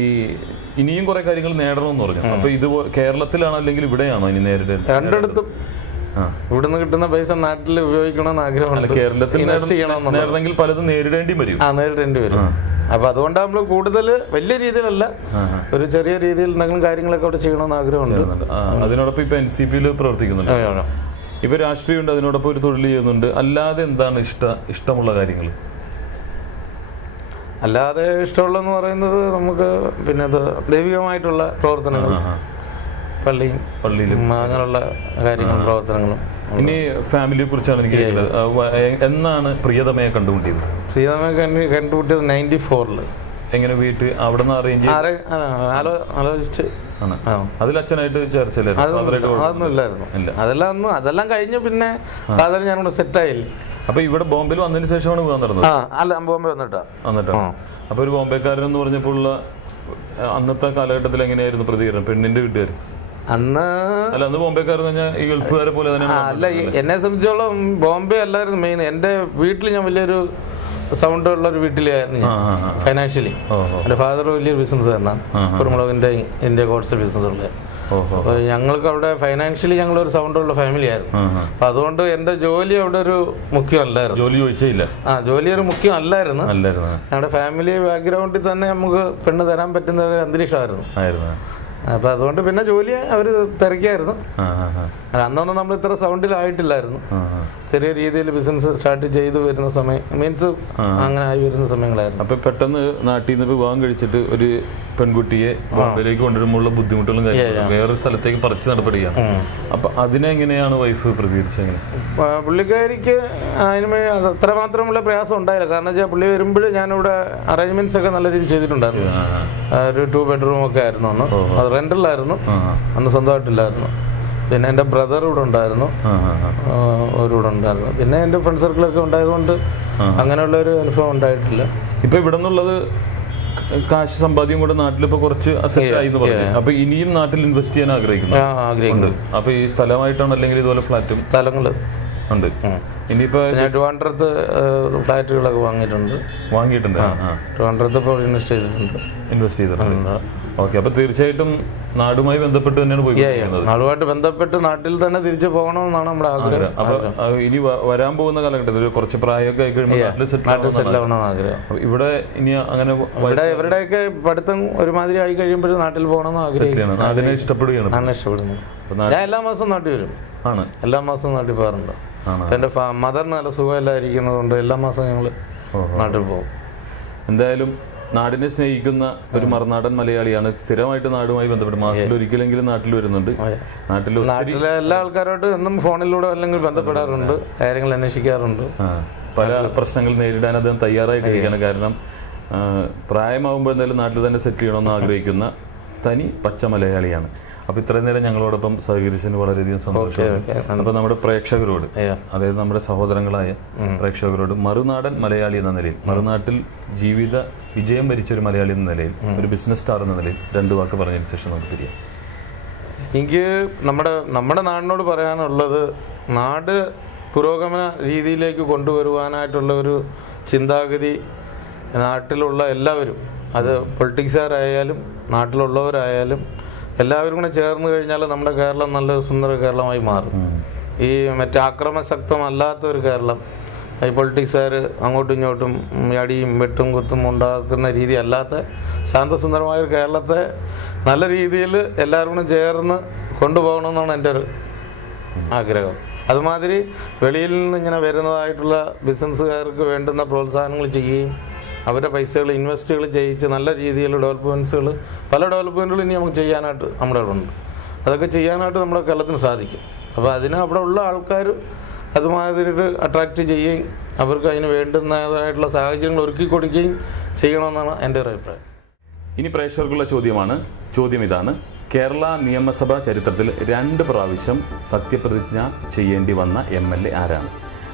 ഈ ഇനിയും കുറെ കാര്യങ്ങൾ നേടണമെന്ന് പറഞ്ഞു. അപ്പൊ ഇത് കേരളത്തിലാണോ അല്ലെങ്കിൽ ഇവിടെയാണോ ഇനി നേരിട്ട്? രണ്ടിടത്തും. ഇവിടുന്ന് കിട്ടുന്ന പൈസ നാട്ടിൽ ഉപയോഗിക്കണമെന്ന് ആഗ്രഹമുണ്ട്. കേരളത്തിൽ നേടണമെങ്കിൽ പലതും നേരിടേണ്ടി വരും. നേരിടേണ്ടി വരും. അപ്പൊ അതുകൊണ്ട് നമ്മൾ കൂടുതൽ വലിയ രീതിയിലല്ല, ഒരു ചെറിയ രീതിയിൽ എന്തെങ്കിലും കാര്യങ്ങളൊക്കെ അവിടെ ചെയ്യണമെന്ന് ആഗ്രഹമുണ്ട്. അതിനോടൊപ്പം ഇപ്പൊ NCP പ്രവർത്തിക്കുന്നുണ്ട്. ഇപ്പൊ രാഷ്ട്രീയമുണ്ട്, അതിനോടൊപ്പം ഒരു തൊഴിൽ ചെയ്യുന്നുണ്ട്. അല്ലാതെ എന്താണ് ഇഷ്ടമുള്ള കാര്യങ്ങൾ? അല്ലാതെ ഇഷ്ടമുള്ളതെന്ന് പറയുന്നത് നമുക്ക് പിന്നെ അത് ദൈവികമായിട്ടുള്ള പ്രവർത്തനങ്ങൾ, പള്ളിയിലും അങ്ങനെയുള്ള കാര്യങ്ങളും പ്രവർത്തനങ്ങളും. ഇനി ഫാമിലിയെ കുറിച്ചാണ് എനിക്ക് കേട്ടത്. എന്നാണ് പ്രിയതമയെ കണ്ടുമുട്ടിയത്? പ്രിയതമയെ കണ്ടുമുട്ടിയത് 94. എങ്ങനെ വീട്ട് അവിടെ നിന്ന് അറേഞ്ച് ആലോചിച്ച്? അതിൽ അച്ഛനായിട്ട് ചേർച്ചല്ലായിരുന്നു? അതൊന്നും ഇല്ലായിരുന്നു. അതെല്ലാം കഴിഞ്ഞ് പിന്നെ ഫാദർ ഞാനിവിടെ സെറ്റായില്ല. അപ്പൊ ഇവിടെ ബോംബെയിൽ വന്നതിന് ശേഷമാണ് പോകാൻ നടന്നത്? അല്ല, ബോംബെ വന്നിട്ടാ. അപ്പൊ ഒരു ബോംബെക്കാരൻ എന്ന് പറഞ്ഞപ്പോൾ അന്നത്തെ കാലഘട്ടത്തിൽ എങ്ങനെയായിരുന്നു പ്രതികരണം പെണ്ണിന്റെ വീട്ടുകാർ? അന്ന് ബോംബെക്കാരെന്ന് പറഞ്ഞാൽ ഈ ഗൾഫുകാരെ പോലെ തന്നെ അല്ല. എന്നെ സംബന്ധിച്ചോളം ബോംബെ അല്ലായിരുന്നു മെയിൻ. എന്റെ വീട്ടിൽ ഞാൻ വലിയൊരു സൗണ്ട് ഉള്ള ഒരു വീട്ടിലായിരുന്നു ഞാൻ ഫൈനാൻഷ്യലി. എന്റെ ഫാദർ വലിയൊരു ബിസിനസ് തന്നെ, കുരുമുളകിന്റെ ഇന്ത്യ കോട്സ് ബിസിനസ് ഉള്ളത്. അപ്പൊ ഞങ്ങൾക്ക് അവിടെ ഫൈനാൻഷ്യലി ഞങ്ങളൊരു സൗണ്ട് ഉള്ള ഫാമിലി ആയിരുന്നു. അപ്പൊ അതുകൊണ്ട് എന്റെ ജോലി അവിടെ ഒരു മുഖ്യമല്ലായിരുന്നു. ജോലി ചോദിച്ചില്ല? ജോലി ഒരു മുഖ്യം അല്ലായിരുന്നു. ഞങ്ങളുടെ ഫാമിലി ബാക്ക്ഗ്രൗണ്ടിൽ തന്നെ നമുക്ക് പെണ്ണ് തരാൻ പറ്റുന്ന ഒരു അന്തരീക്ഷമായിരുന്നു. അപ്പൊ അതുകൊണ്ട് പിന്നെ ജോലി അവര് തിരക്കായിരുന്നു. അന്നൊന്നും നമ്മൾ ഇത്ര സൗണ്ടിലായിട്ടില്ലായിരുന്നു. ചെറിയ രീതിയിൽ ബിസിനസ് സ്റ്റാർട്ട് ചെയ്തു വരുന്ന സമയം, മീൻസ് അങ്ങനെ ആയി വരുന്ന സമയങ്ങളായിരുന്നു. അപ്പൊ പെട്ടെന്ന് നാട്ടിൽ നിന്ന് വിവാഹം കഴിച്ചിട്ട് ഒരു പെൺകുട്ടിയെ ബോംബെയിലേക്ക് കൊണ്ടുവരുമ്പോൾ ബുദ്ധിമുട്ടുകളും കാര്യങ്ങളും വേറൊരു സ്ഥലത്തേക്ക് പറിച്ചു നടപ്പെടുകയാണ്. അപ്പൊ അതിനെങ്ങനെയാണ് വൈഫ് പ്രതികരിച്ചത്? പുള്ളിക്കാരിക്ക് അതിന് അത്രമാത്രമുള്ള പ്രയാസം ഉണ്ടായില്ല. കാരണം വെച്ചാൽ പുള്ളി വരുമ്പോൾ ഞാനിവിടെ അറേഞ്ച്മെന്റ്സ് ഒക്കെ നല്ല രീതിയിൽ ചെയ്തിട്ടുണ്ടായിരുന്നു. ഒരു 2 bedroom ഒക്കെ ആയിരുന്നു അന്ന്. അത് റെന്റിലായിരുന്നു, അന്ന് സ്വന്തമായിട്ടില്ലായിരുന്നു. പിന്നെ എൻ്റെ ബ്രദർ ഇവിടെ ഉണ്ടായിരുന്നു, ഇവിടെ ഉണ്ടായിരുന്നു. പിന്നെ എൻ്റെ ഫ്രണ്ട് സർക്കിളൊക്കെ ഉണ്ടായതുകൊണ്ട് അങ്ങനെയുള്ള ഒരു അനുഭവം ഉണ്ടായിട്ടില്ല. ഇപ്പൊ ഇവിടെ നിന്നുള്ളത് കാശ് സമ്പാദ്യം കൊണ്ട് നാട്ടിലിപ്പോ കുറച്ച് അസറ്റ് ആയി എന്ന് പറഞ്ഞു. അപ്പൊ ഇനിയും നാട്ടിൽ ഇൻവെസ്റ്റ് ചെയ്യാൻ ആഗ്രഹിക്കുന്നു. അപ്പൊ ഈ സ്ഥലമായിട്ടാണ് അല്ലെങ്കിൽ ഇതുപോലെ ഫ്ലാറ്റും സ്ഥലങ്ങള് ഉണ്ട്? ഇനിയിപ്പോ ട്രിവാൻഡ്രത്ത് ഫ്ലാറ്റുകളൊക്കെ വാങ്ങിയിട്ടുണ്ട്. ട്രിവാൻഡ്രത്ത് ഇപ്പോൾ ഇൻവെസ്റ്റ് ചെയ്തിട്ടുണ്ട്. ഓക്കെ. അപ്പൊ തീർച്ചയായിട്ടും നാടുമായി ബന്ധപ്പെട്ട് തന്നെയാണ് പോയി. നാടുമായിട്ട് ബന്ധപ്പെട്ട് നാട്ടിൽ തന്നെ തിരിച്ചു പോകണമെന്നാണ് നമ്മുടെ ആഗ്രഹം. അപ്പൊ ഇനി വരാൻ പോകുന്ന കാലഘട്ടത്തിൽ കുറച്ച് പ്രായമൊക്കെ ആയി കഴിയുമ്പോൾ നാട്ടിൽ സെറ്റിൽ ആവണമെന്ന് ആഗ്രഹം. ഇവിടെ ഇനി അങ്ങനെ ഇവരുടെയൊക്കെ പഠിത്തം ഒരുമാതിരി ആയി കഴിയുമ്പോഴും നാട്ടിൽ പോകണമെന്ന് ആഗ്രഹിക്കുകയാണ്. അതിനെ ഇഷ്ടപ്പെടുകയാണ്. ഞാൻ എല്ലാ മാസവും നാട്ടിൽ വരും. എല്ലാ മാസവും നാട്ടിൽ പോകാറുണ്ട്. എന്റെ മദറിന് നല്ല സുഖമില്ലായിരിക്കുന്നത് കൊണ്ട് എല്ലാ മാസവും ഞങ്ങൾ നാട്ടിൽ പോകും. എന്തായാലും നാടിനെ സ്നേഹിക്കുന്ന ഒരു മറുനാടൻ മലയാളിയാണ്. സ്ഥിരമായിട്ട് നാടുമായി ബന്ധപ്പെട്ട് മാസത്തിൽ ഒരിക്കലെങ്കിലും നാട്ടിൽ വരുന്നുണ്ട്. നാട്ടിലെ എല്ലാ ആൾക്കാരോട്ട് എന്നും ഫോണിലൂടെ അല്ലെങ്കിൽ ബന്ധപ്പെടാറുണ്ട്, കാര്യങ്ങൾ അന്വേഷിക്കാറുണ്ട്. പല പ്രശ്നങ്ങൾ നേരിടാൻ അദ്ദേഹം തയ്യാറായിട്ടിരിക്കുകയാണ്. കാരണം പ്രായമാകുമ്പോൾ എന്തായാലും നാട്ടിൽ തന്നെ സെറ്റിൽ ചെയ്യണമെന്ന് ആഗ്രഹിക്കുന്ന തനി പച്ച മലയാളിയാണ്. അപ്പോൾ ഇത്രയും നേരം ഞങ്ങളോടൊപ്പം സഹകരിച്ചതിന് വളരെയധികം സന്തോഷമുണ്ട്. അപ്പോൾ നമ്മുടെ പ്രേക്ഷകരോട്, അതായത് നമ്മുടെ സഹോദരങ്ങളായ പ്രേക്ഷകരോട് മറുനാടൻ മലയാളി എന്ന നിലയിൽ, മറുനാട്ടിൽ ജീവിത വിജയം വരിച്ചൊരു മലയാളി എന്ന നിലയിൽ, ഒരു ബിസിനസ് സ്റ്റാർ എന്ന നിലയിൽ 2 വാക്ക് പറഞ്ഞതിന് ശേഷം നമുക്ക് തിരിയാം. എനിക്ക് നമ്മുടെ നാടിനോട് പറയാനുള്ളത്, നാട് പുരോഗമന രീതിയിലേക്ക് കൊണ്ടുവരുവാനായിട്ടുള്ള ഒരു ചിന്താഗതി നാട്ടിലുള്ള എല്ലാവരും, അത് പൊളിറ്റിക്സുകാരായാലും നാട്ടിലുള്ളവരായാലും എല്ലാവരും കൂടെ ചേർന്ന് കഴിഞ്ഞാൽ നമ്മുടെ കേരളം നല്ലൊരു സുന്ദര കേരളമായി മാറും. ഈ മറ്റേ ആക്രമശക്തമല്ലാത്ത ഒരു കേരളം, ഈ പൊളിറ്റിക്സുകാർ അങ്ങോട്ടും ഇങ്ങോട്ടും അടിയും വെട്ടും കുത്തും ഉണ്ടാക്കുന്ന രീതി അല്ലാത്ത ശാന്തസുന്ദരമായ ഒരു കേരളത്തെ നല്ല രീതിയിൽ എല്ലാവരും കൂടെ ചേർന്ന് കൊണ്ടുപോകണമെന്നാണ് എൻ്റെ ഒരു ആഗ്രഹം. അതുമാതിരി വെളിയിൽ നിന്ന് ഇങ്ങനെ വരുന്നതായിട്ടുള്ള ബിസിനസ്സുകാർക്ക് വേണ്ടുന്ന പ്രോത്സാഹനങ്ങൾ ചെയ്യുകയും അവരുടെ പൈസകൾ ഇൻവെസ്റ്റുകൾ ചെയ്യിച്ച് നല്ല രീതിയിൽ പല ഡെവലപ്മെൻറ്റുകളും ഇനി നമുക്ക് ചെയ്യാനായിട്ട് നമ്മുടെ അവിടെ ഉണ്ട്. അതൊക്കെ ചെയ്യാനായിട്ട് നമ്മുടെ കേരളത്തിന് സാധിക്കും. അപ്പോൾ അതിന് അവിടെ ഉള്ള ആൾക്കാർ അതുമാതിരി അട്രാക്റ്റ് ചെയ്യുകയും അവർക്ക് അതിന് വേണ്ടുന്നതായിട്ടുള്ള സാഹചര്യങ്ങൾ ഒരുക്കി കൊടുക്കുകയും ചെയ്യണമെന്നാണ് എൻ്റെ ഒരു അഭിപ്രായം. ഇനി പ്രേക്ഷകർക്കുള്ള ചോദ്യം ഇതാണ്: കേരള നിയമസഭാ ചരിത്രത്തിൽ 2 പ്രാവശ്യം സത്യപ്രതിജ്ഞ ചെയ്യേണ്ടി വന്ന MLA ആരാണ്?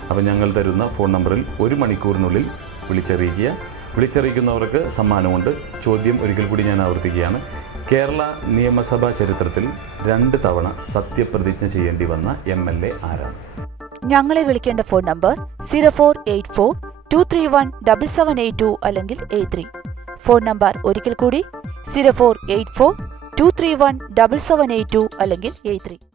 അപ്പോൾ ഞങ്ങൾ തരുന്ന ഫോൺ നമ്പറിൽ 1 മണിക്കൂറിനുള്ളിൽ വിളിച്ചറിയിക്കുന്നവർക്ക് സമ്മാനമുണ്ട്. ചോദ്യം ഒരിക്കൽ കൂടി ഞാൻ ആവർത്തിക്കുകയാണ്: കേരള നിയമസഭാ ചരിത്രത്തിൽ 2 തവണ സത്യപ്രതിജ്ഞ ചെയ്യേണ്ടി വന്ന MLA ആരാണ്? ഞങ്ങളെ വിളിക്കേണ്ട ഫോൺ നമ്പർ 0484 231 7782 അല്ലെങ്കിൽ 83. ഫോൺ നമ്പർ ഒരിക്കൽ കൂടി 0484 231 7782 അല്ലെങ്കിൽ 83.